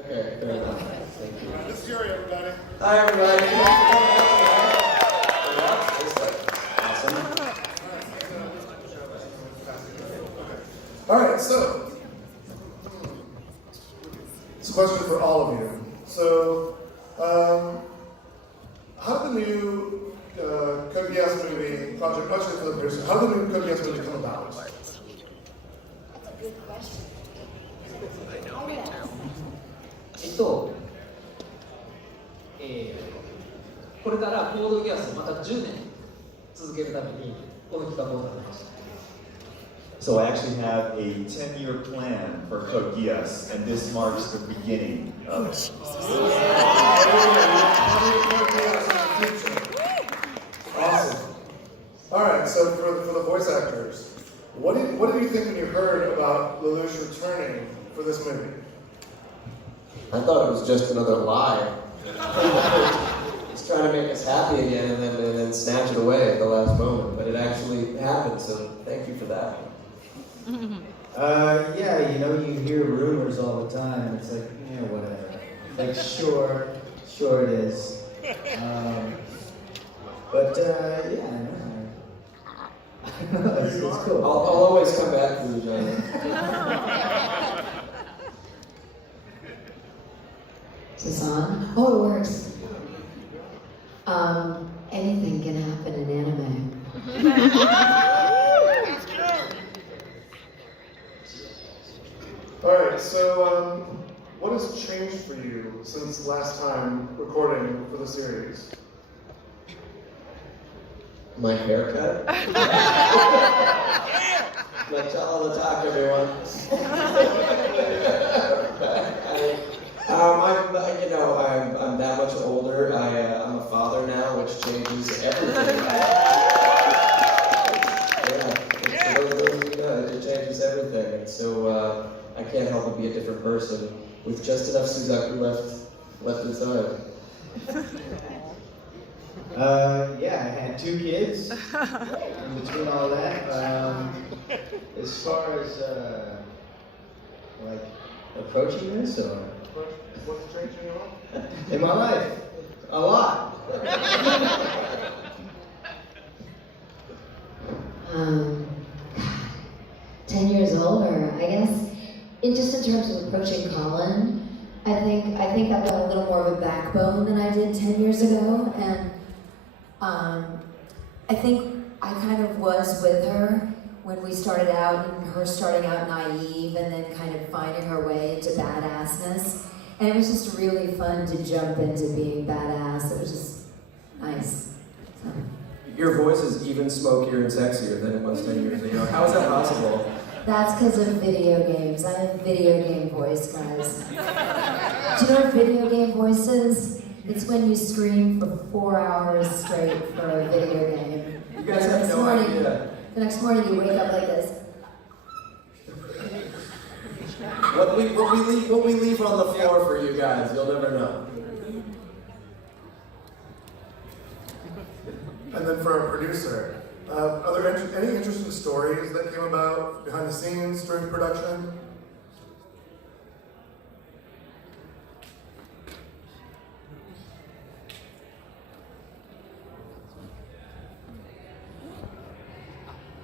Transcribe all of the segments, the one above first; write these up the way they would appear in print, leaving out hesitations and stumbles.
Okay, fair enough. Thank you. This is Yuri, everybody. Hi, everybody. Awesome. All right, so it's a question for all of you. So, how did the new Code Geass movie project, much for the producer, how did the new Code Geass movie come about? That's a good question. これからコードギアスをまた10年続けるためにこの企画を立てました。 So I actually have a 10-year plan for Code Geass, and this marks the beginning of it. Awesome. All right, so for the voice actors, what did you think when you heard about Lelouch returning for this movie? I thought it was just another lie. He's trying to make us happy again and then snatch it away at the last moment. But it actually happened, so thank you for that. Yeah, you know, you hear rumors all the time. It's like, yeah, whatever. Like, sure it is. But yeah, it's cool. I'll always come back to you, Johnny. Susan? Oh, it works. Anything can happen in anime. All right, so what has changed for you since last time recording for the series? My haircut? Let's all the talk, everyone. I'm that much older. I'm a father now, which changes everything. It changes everything. And so I can't help but be a different person with just enough Suzaku left inside. Yeah, I had 2 kids in between all that. As far as like approaching this, or What's changed in your life? in my life, a lot. 10 years older, I guess. Just in terms of approaching Kallen, I think I've got a little more of a backbone than I did 10 years ago, and I think I kind of was with her when we started out, and her starting out naive and then kind of finding her way into badassness. And it was just really fun to jump into being badass. It was just nice. So. Your voice is even smokier and sexier than it was 10 years ago. How is that possible? That's because of video games. I have video game voice, guys. Do you know what video game voice is? It's when you scream for 4 hours straight for a video game. You guys have no idea. The next morning you wake up like this. What we leave on the floor for you guys, you'll never know. And then for our producer, are there any interesting stories that came about behind the scenes during production?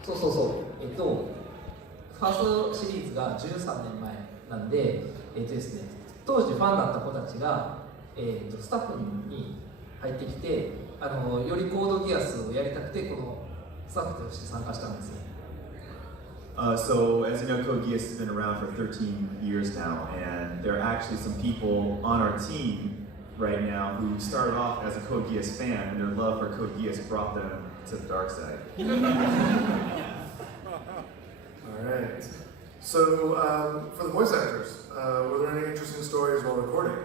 そうファーストシリーズが13年前なんで、ですね、当時ファンだった子たちが、スタッフに入ってきて、よりコードギアスをやりたくて、このスタッフとして参加したんですよ。So, as you know, Code Geass has been around for 13 years now, and there are actually some people on our team right now who started off as a Code Geass fan, and their love for Code Geass brought them to the dark side. All right. So, for the voice actors, were there any interesting stories while recording?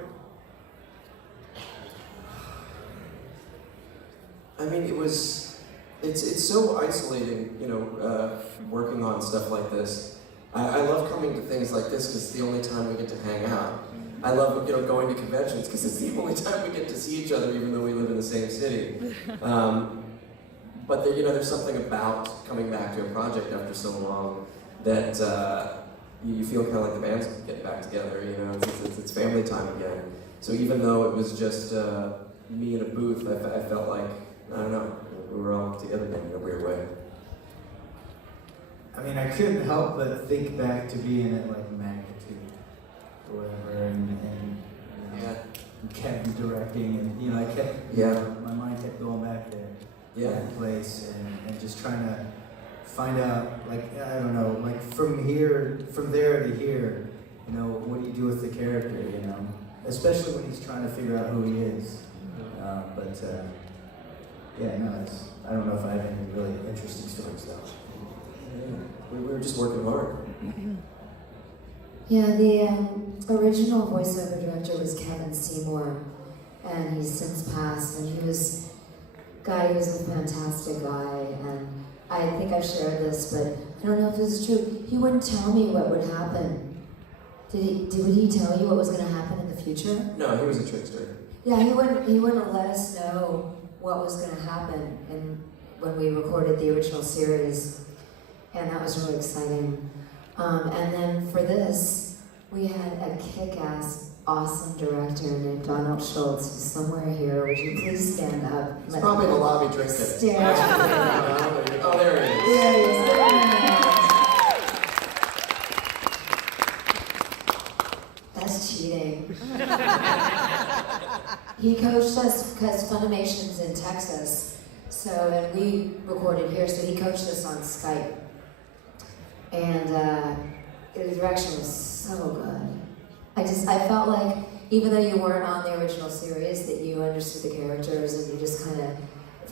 I mean, it's so isolating, working on stuff like this. I love coming to things like this because it's the only time we get to hang out. I love, going to conventions because it's the only time we get to see each other, even though we live in the same city. But there's something about coming back to a project after so long that you feel kind of like the band's getting back together, you know, it's family time again. So even though it was just me in a booth, I felt like, I don't know, we were all together again in a weird way. I mean, I couldn't help but think back to being at like Magnitude or whatever, and you know, Kevin directing, and you know, my mind kept going back there, that place, and just trying to find out, like, I don't know, like from there to here, you know, what do you do with the character, you know, especially when he's trying to figure out who he is. I don't know if I have any really interesting stories though. We were just working hard. Yeah, the original voiceover director was Kevin Seymour, and he's since passed, and he was a fantastic guy, and I think I've shared this, but I don't know if this is true. He wouldn't tell me what would happen. Did he tell you what was going to happen in the future? No, he was a trickster. Yeah, he wouldn't let us know what was going to happen when we recorded the original series, and that was really exciting. And then for this, we had a kick-ass, awesome director named Donald Schultz, who's somewhere here. Would you please stand up? He's probably in the lobby drinking. Stand up. Oh, there he is. There he is. There he is. That's cheating. He coached us because Funimation's in Texas, and we recorded here, so he coached us on Skype. And the direction was so good. I felt like, even though you weren't on the original series, that you understood the characters, and you just kind of,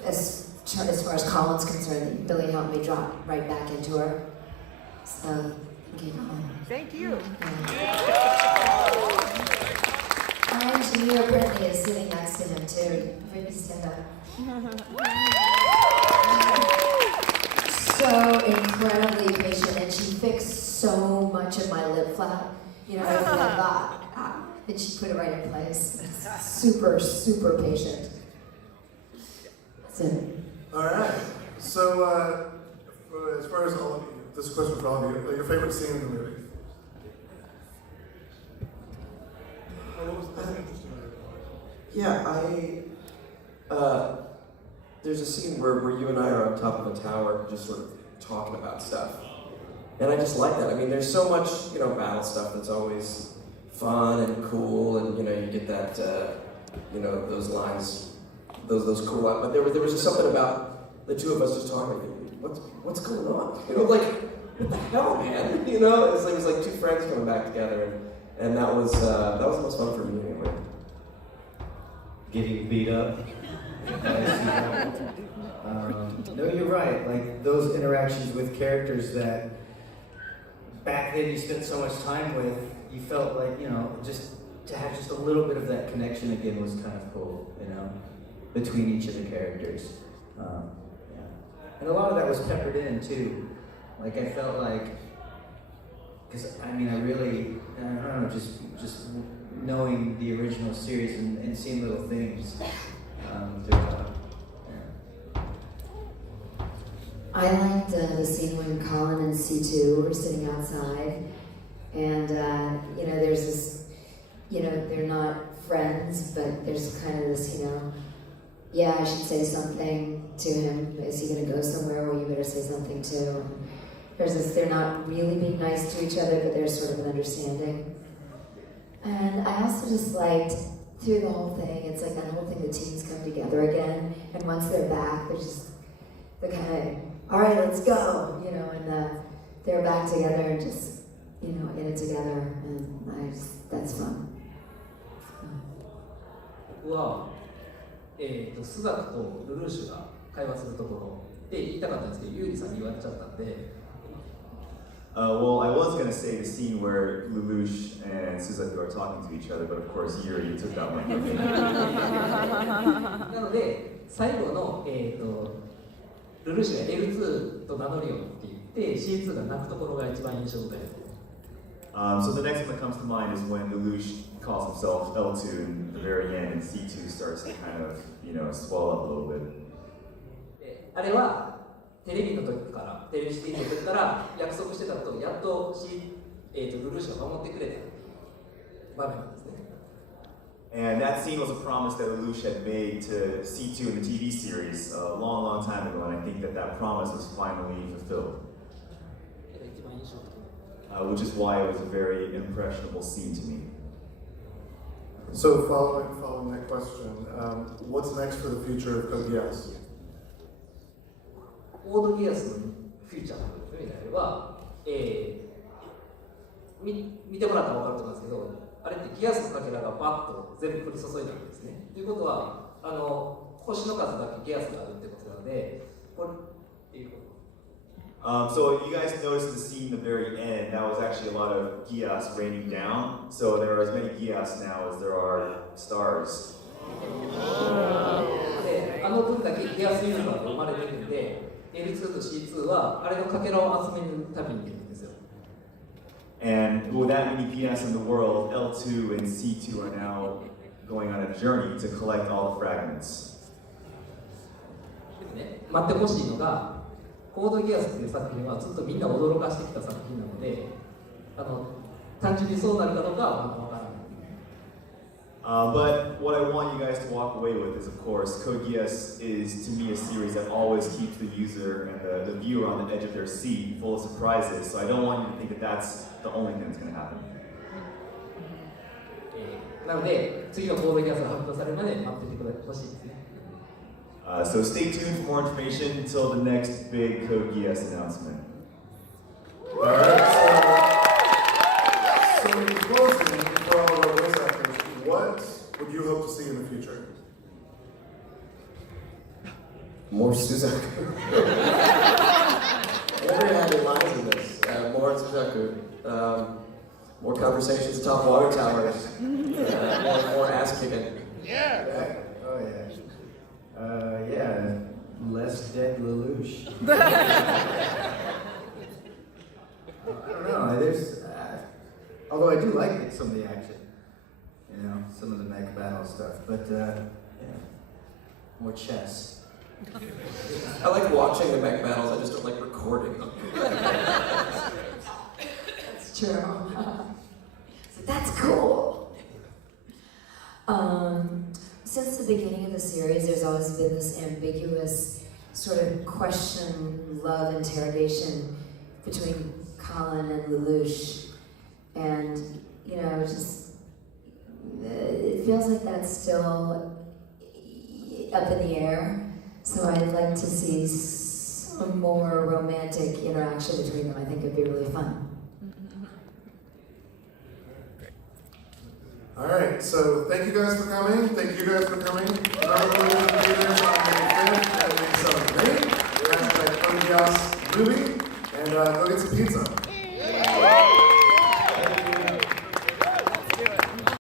as far as Kallen's concerned, that really helped me drop right back into her. So, keep on. Thank you. Our engineer, Britannia, is sitting next to him, too. Maybe stand up. So incredibly patient, and she fixed so much of my lip flap. You know, I was like, and she put it right in place. Super, super patient. That's it. All right. So, as far as all of you, this is a question for all of you. Your favorite scene in the movie? What was the interesting? There's a scene where you and I are on top of a tower, just sort of talking about stuff. And I just like that. I mean, there's so much, you know, battle stuff that's always fun and cool, and you know, you get that, you know, those lines, those cool lines. But there was just something about the two of us just talking. What's going on? You know, like, what the hell, man? You know, it was like two friends coming back together, and that was the most fun for me anyway. Getting beat up. No, you're right. Like those interactions with characters that back then you spent so much time with, you felt like, you know, just to have just a little bit of that connection again was kind of cool, you know, between each of the characters. And a lot of that was peppered in too. Like I felt like, because I mean, I don't know, just knowing the original series and seeing little things throughout. I liked the scene when Kallen and C2 were sitting outside, and you know, there's this, you know, they're not friends, but there's kind of this, you know, yeah, I should say something to him. Is he going to go somewhere? Well, you better say something too. There's this, they're not really being nice to each other, but there's sort of an understanding. And I also just liked, through the whole thing, it's like that whole thing, the teams come together again, and once they're back, they're kind of, all right, let's go, you know, and they're back together and just, you know, in it together, and that's fun. 僕は、スザクとルルーシュが会話するところで言いたかったんですけど、ユーリさんに言われちゃったんで。Well, I was going to say the scene where Lelouch and Suzaku are talking to each other, but of course Yuri took that one from me. なので、最後の、ルルーシュが L2 と名乗るよって言って、C2 が泣くところが一番印象深い。So the next one that comes to mind is when Lelouch calls himself L2 in the very end, and C2 starts to kind of, you know, swell up a little bit. あれはテレビの時から、テレビシティの時から約束してたと、やっとルルーシュを守ってくれた場面なんですね。And that scene was a promise that Lelouch had made to C2 in the TV series a long, long time ago, and I think that that promise was finally fulfilled. 一番印象的な Which is why it was a very impressionable scene to me. So following that question, what's next for the future of Code Geass? コードギアスのフューチャーという意味であれば、見てもらったら分かると思うんですけど、あれってギアスのかけらがバッと全部降り注いだんですね。ということは、星の数だけギアスがあるってことなので、これっていうこと。So you guys noticed the scene at the very end, that was actually a lot of Geass raining down. So there are as many Geass now as there are stars. で、分だけギアスユニバーが生まれてるんで、L2 と C2 はあれのかけらを集めるために出るんですよ。And with that many Geass in the world, L2 and C2 are now going on a journey to collect all the fragments. ね、待ってほしいのが、コードギアスっていう作品はずっとみんな驚かしてきた作品なので、単純にそうなるかどうかはまだわからない。But what I want you guys to walk away with is, of course, Code Geass is to me a series that always keeps the user and the viewer on the edge of their seat, full of surprises. So I don't want you to think that that's the only thing that's going to happen. なので、次のコードギアスが発表されるまで待っててほしいですね。So stay tuned for more information until the next big Code Geass announcement. So in closing, for all of our voice actors, what would you hope to see in the future? More Suzaku. Every had lines in this. More Suzaku. More conversations atop water towers. More ass kicking. Yeah. Oh yeah. Yeah. Less dead Lelouch. I don't know. There's, although I do like some of the action, you know, some of the mech battle stuff. But yeah, more chess. I like watching the mech battles, I just don't like recording them. That's true. So that's cool. Since the beginning of the series, there's always been this ambiguous sort of question, love, interrogation between Kallen and Lelouch. And, you know, just, it feels like that's still up in the air. So I'd like to see some more romantic interaction between them. I think it'd be really fun. All right, so thank you guys for coming. Thank you guys for coming. Remember, we're going to be there on May 5th at May 7th. Hashtag Code Geass movie, and go get some pizza.